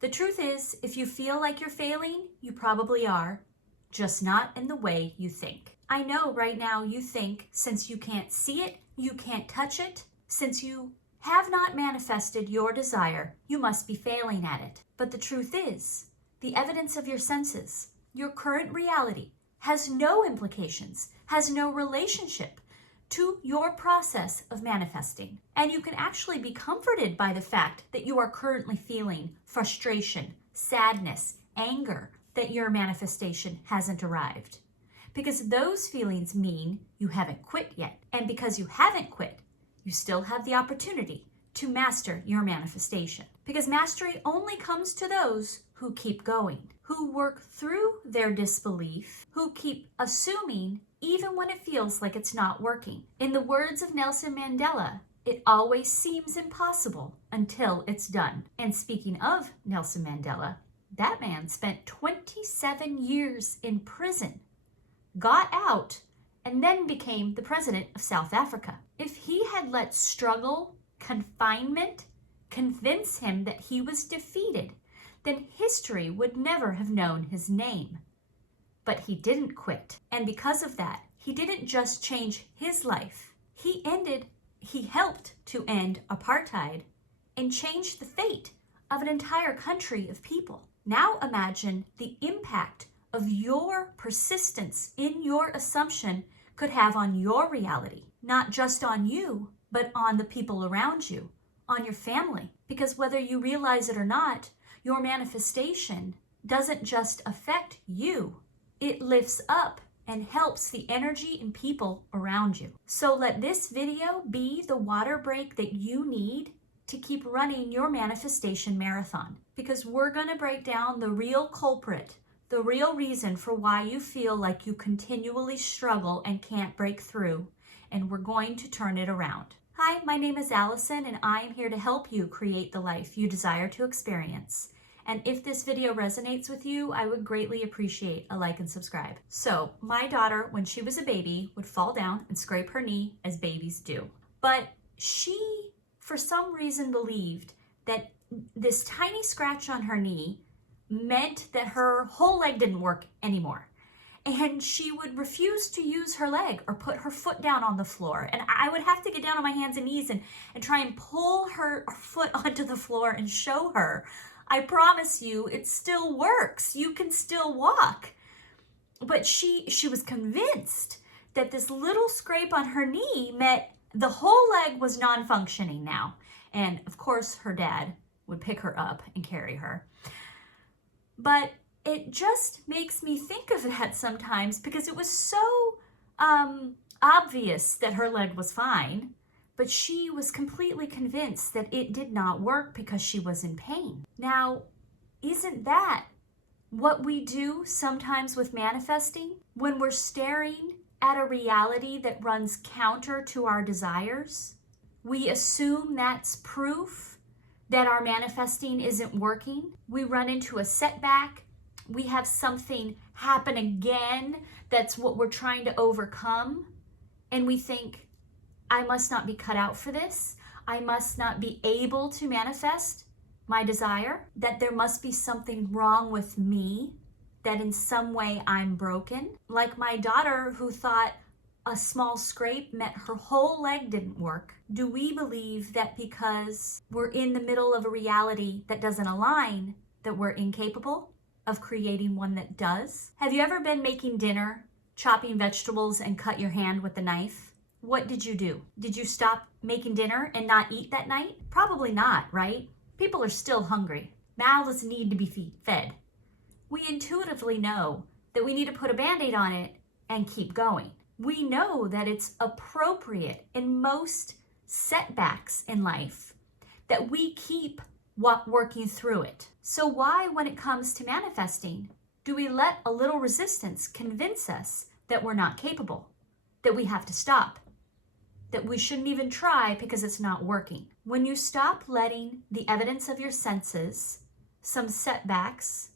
The truth is, if you feel like you're failing, you probably are, just not in the way you think. I know right now you think since you can't see it, you can't touch it, since you have not manifested your desire, you must be failing at it. But the truth is, the evidence of your senses, your current reality, has no implications, has no relationship to your process of manifesting. And you can actually be comforted by the fact that you are currently feeling frustration, sadness, anger, that your manifestation hasn't arrived. Because those feelings mean you haven't quit yet. And because you haven't quit, you still have the opportunity to master your manifestation. Because mastery only comes to those who keep going, who work through their disbelief, who keep assuming even when it feels like it's not working. In the words of Nelson Mandela, it always seems impossible until it's done. And speaking of Nelson Mandela, that man spent 27 years in prison, got out, and then became the president of South Africa. If he had let struggle, confinement, convince him that he was defeated, then history would never have known his name. But he didn't quit. And because of that, he didn't just change his life. He helped to end apartheid and change the fate of an entire country of people. Now imagine the impact of your persistence in your assumption could have on your reality. Not just on you, but on the people around you, on your family. Because whether you realize it or not, your manifestation doesn't just affect you. It lifts up and helps the energy and people around you. So let this video be the water break that you need to keep running your manifestation marathon. Because we're gonna break down the real culprit, the real reason for why you feel like you continually struggle and can't break through. And we're going to turn it around. Hi, my name is Allison, and I am here to help you create the life you desire to experience. And if this video resonates with you, I would greatly appreciate a like and subscribe. So my daughter, when she was a baby, would fall down and scrape her knee as babies do. But she, for some reason, believed that this tiny scratch on her knee meant that her whole leg didn't work anymore. And she would refuse to use her leg or put her foot down on the floor. And I would have to get down on my hands and knees and try and pull her foot onto the floor and show her, I promise you, it still works. You can still walk. But she was convinced that this little scrape on her knee meant the whole leg was non-functioning now. And of course, her dad would pick her up and carry her. But it just makes me think of that sometimes because it was so obvious that her leg was fine. But she was completely convinced that it did not work because she was in pain. Now, isn't that what we do sometimes with manifesting? When we're staring at a reality that runs counter to our desires, we assume that's proof that our manifesting isn't working. We run into a setback. We have something happen again that's what we're trying to overcome. And we think, I must not be cut out for this. I must not be able to manifest my desire. That there must be something wrong with me, that in some way I'm broken. Like my daughter who thought a small scrape meant her whole leg didn't work. Do we believe that because we're in the middle of a reality that doesn't align, that we're incapable of creating one that does? Have you ever been making dinner, chopping vegetables, and cut your hand with the knife? What did you do? Did you stop making dinner and not eat that night? Probably not, right? People are still hungry. Mouths need to be fed. We intuitively know that we need to put a Band-Aid on it and keep going. We know that it's appropriate in most setbacks in life that we keep working through it. So why, when it comes to manifesting, do we let a little resistance convince us that we're not capable, that we have to stop, that we shouldn't even try because it's not working? When you stop letting the evidence of your senses, some setbacks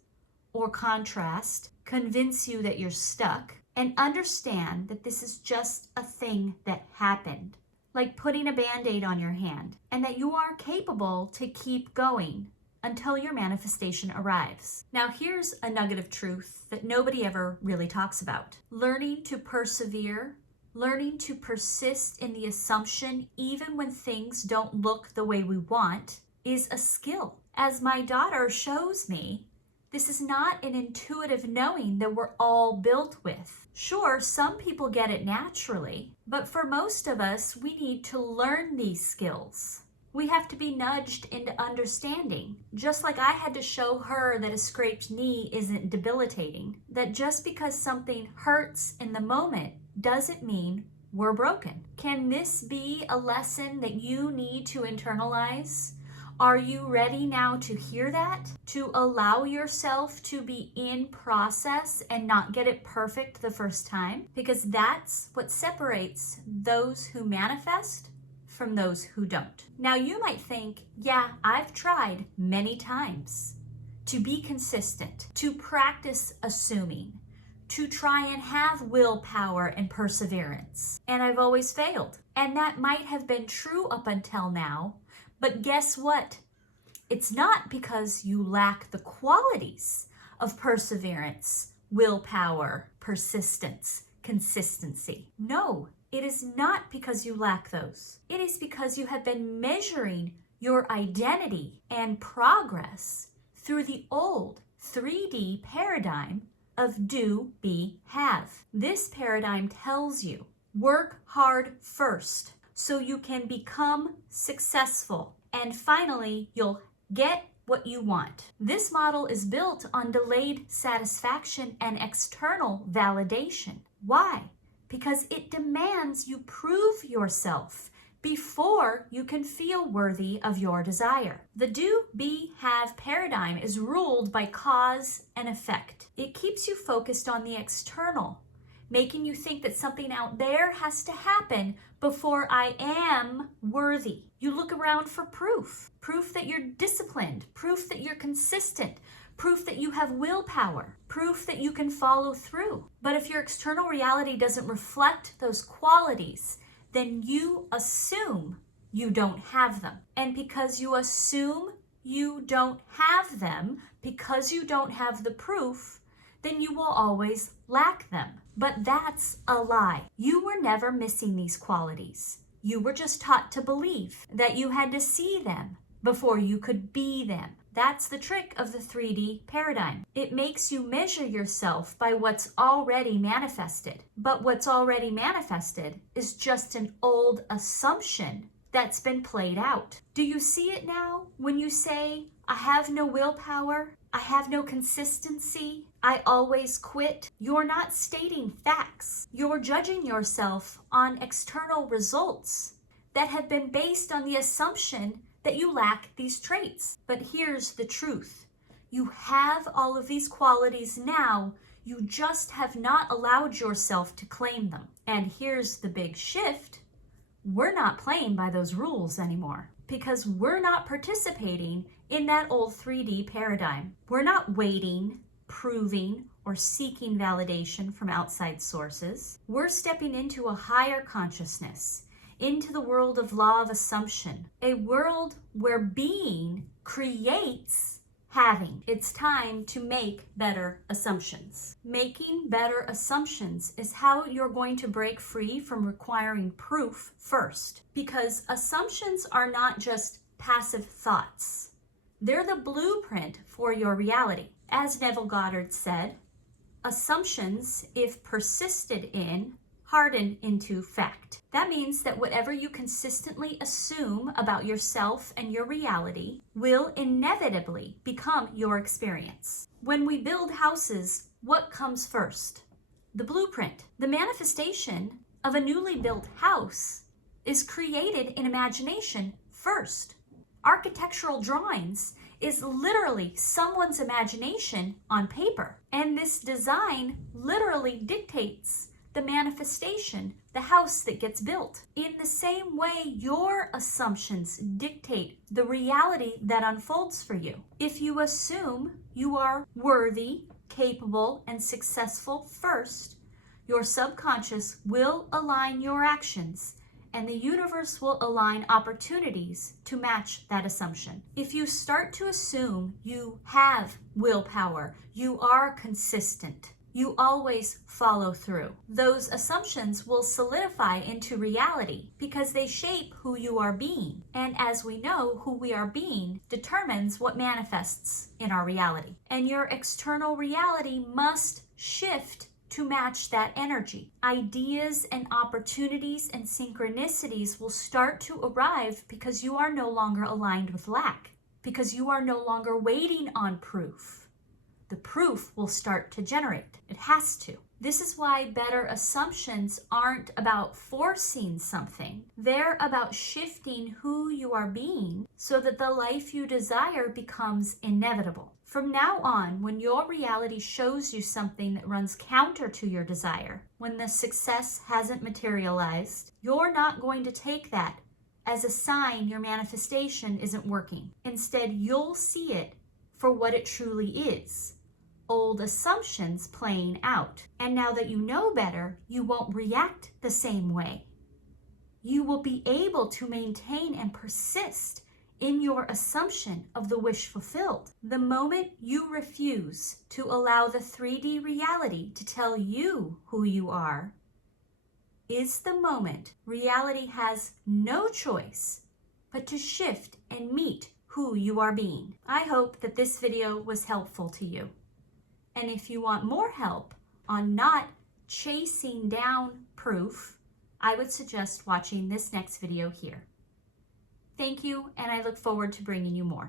or contrast, convince you that you're stuck, and understand that this is just a thing that happened, like putting a Band-Aid on your hand, and that you are capable to keep going until your manifestation arrives. Now, here's a nugget of truth that nobody ever really talks about. Learning to persevere, learning to persist in the assumption even when things don't look the way we want is a skill. As my daughter shows me, this is not an intuitive knowing that we're all built with. Sure, some people get it naturally, but for most of us, we need to learn these skills. We have to be nudged into understanding, just like I had to show her that a scraped knee isn't debilitating, that just because something hurts in the moment doesn't mean we're broken. Can this be a lesson that you need to internalize? Are you ready now to hear that? To allow yourself to be in process and not get it perfect the first time? Because that's what separates those who manifest from those who don't. Now you might think, yeah, I've tried many times to be consistent, to practice assuming, to try and have willpower and perseverance, and I've always failed. And that might have been true up until now, but guess what? It's not because you lack the qualities of perseverance, willpower, persistence, consistency. No, it is not because you lack those. It is because you have been measuring your identity and progress through the old 3D paradigm of do, be, have. This paradigm tells you work hard first so you can become successful, and finally you'll get what you want. This model is built on delayed satisfaction and external validation. Why? Because it demands you prove yourself before you can feel worthy of your desire. The do, be, have paradigm is ruled by cause and effect. It keeps you focused on the external, making you think that something out there has to happen before I am worthy. You look around for proof that you're disciplined, proof that you're consistent, proof that you have willpower, proof that you can follow through. But if your external reality doesn't reflect those qualities, then you assume you don't have them. And because you assume you don't have them, because you don't have the proof, then you will always lack them. But that's a lie. You were never missing these qualities. You were just taught to believe that you had to see them before you could be them. That's the trick of the 3D paradigm. It makes you measure yourself by what's already manifested. But what's already manifested is just an old assumption that's been played out. Do you see it now when you say, I have no willpower, I have no consistency, I always quit? You're not stating facts. You're judging yourself on external results that have been based on the assumption that you lack these traits. But here's the truth. You have all of these qualities now, you just have not allowed yourself to claim them. And here's the big shift. We're not playing by those rules anymore because we're not participating in that old 3D paradigm. We're not waiting, proving, or seeking validation from outside sources. We're stepping into a higher consciousness, into the world of law of assumption, a world where being creates having. It's time to make better assumptions. Making better assumptions is how you're going to break free from requiring proof first, because assumptions are not just passive thoughts. They're the blueprint for your reality. As Neville Goddard said, assumptions, if persisted in, harden into fact. That means that whatever you consistently assume about yourself and your reality will inevitably become your experience. When we build houses, what comes first? The blueprint. The manifestation of a newly built house is created in imagination first. Architectural drawings is literally someone's imagination on paper, and this design literally dictates the manifestation, the house that gets built. In the same way, your assumptions dictate the reality that unfolds for you. If you assume you are worthy, capable, and successful first, your subconscious will align your actions and the universe will align opportunities to match that assumption. If you start to assume you have willpower, you are consistent, you always follow through, those assumptions will solidify into reality because they shape who you are being. And as we know, who we are being determines what manifests in our reality. And your external reality must shift to match that energy. Ideas and opportunities and synchronicities will start to arrive because you are no longer aligned with lack, because you are no longer waiting on proof. The proof will start to generate. It has to. This is why better assumptions aren't about forcing something. They're about shifting who you are being so that the life you desire becomes inevitable. From now on, when your reality shows you something that runs counter to your desire, when the success hasn't materialized, you're not going to take that as a sign your manifestation isn't working. Instead, you'll see it for what it truly is. Old assumptions playing out. And now that you know better, you won't react the same way. You will be able to maintain and persist in your assumption of the wish fulfilled. The moment you refuse to allow the 3D reality to tell you who you are is the moment reality has no choice but to shift and meet who you are being. I hope that this video was helpful to you. And if you want more help on not chasing down proof, I would suggest watching this next video here. Thank you, and I look forward to bringing you more.